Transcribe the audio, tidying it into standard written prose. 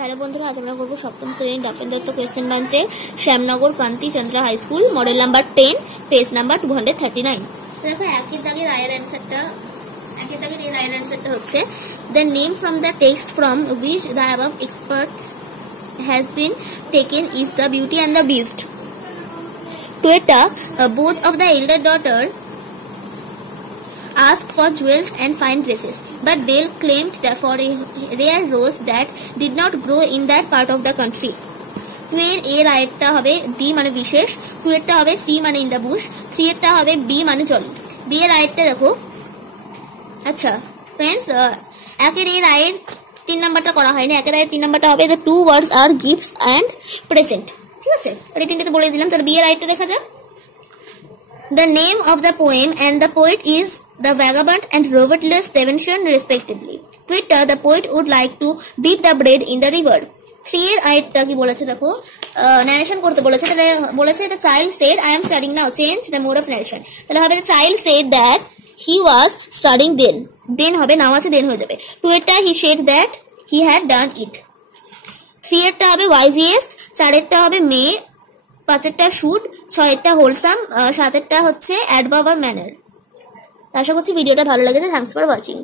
Hello बंधुरा आज আমরা করব সপ্তম শ্রেণীর ডাফেন দত্ত কোয়েশ্চেন ব্যাংকের Shyamnagar Kanti Chandra high school model number 10 page number 239। দেখো একের দাগের রাইট অ্যানসারটা হচ্ছে the name from the text from which the above expert has been taken is the Beauty and the Beast. Toyota, both of the elder daughter asked for jewels and fine dresses, but Belle claimed that for a rare rose that did not grow in that part of the country. 2 এর A রাইটটা হবে D মানে বিশেষ, 2 এরটা হবে C মানে in the Bush, 3 এরটা হবে B মানে Jolly. B এর রাইটটা দেখো। আচ্ছা फ्रेंड्स, একের A রাইট 3 নাম্বারটা করা হয়নি, একের রাইট 3 নাম্বারটা হবে the two words are gifts and present। ঠিক আছে, এই তিনটাতে বলে দিলাম। তাহলে B এর রাইটটা দেখা যাক। The name of the poem and the poet is The Vagabond and Robert Louis Stevenson respectively. Twitter, the poet would like to dip the bread in the river. 3 এর আইটটা কি বলেছে দেখো, narration করতে বলেছে। তাহলে বলেছে the child said I am studying now, change the mode of narration। তাহলে হবে the child said that he was studying then হবে নাও আছে then হয়ে যাবে। 2 এরটা he said that he had done it। 3 এরটা হবে wise, 4 এরটা হবে may, 5 এরটা শুড, 6 এরটা হোলসাম, 7 এরটা হচ্ছে adverb আর manner. আশা করছি ভিডিওটা ভালো লেগেছে। Thanks for watching.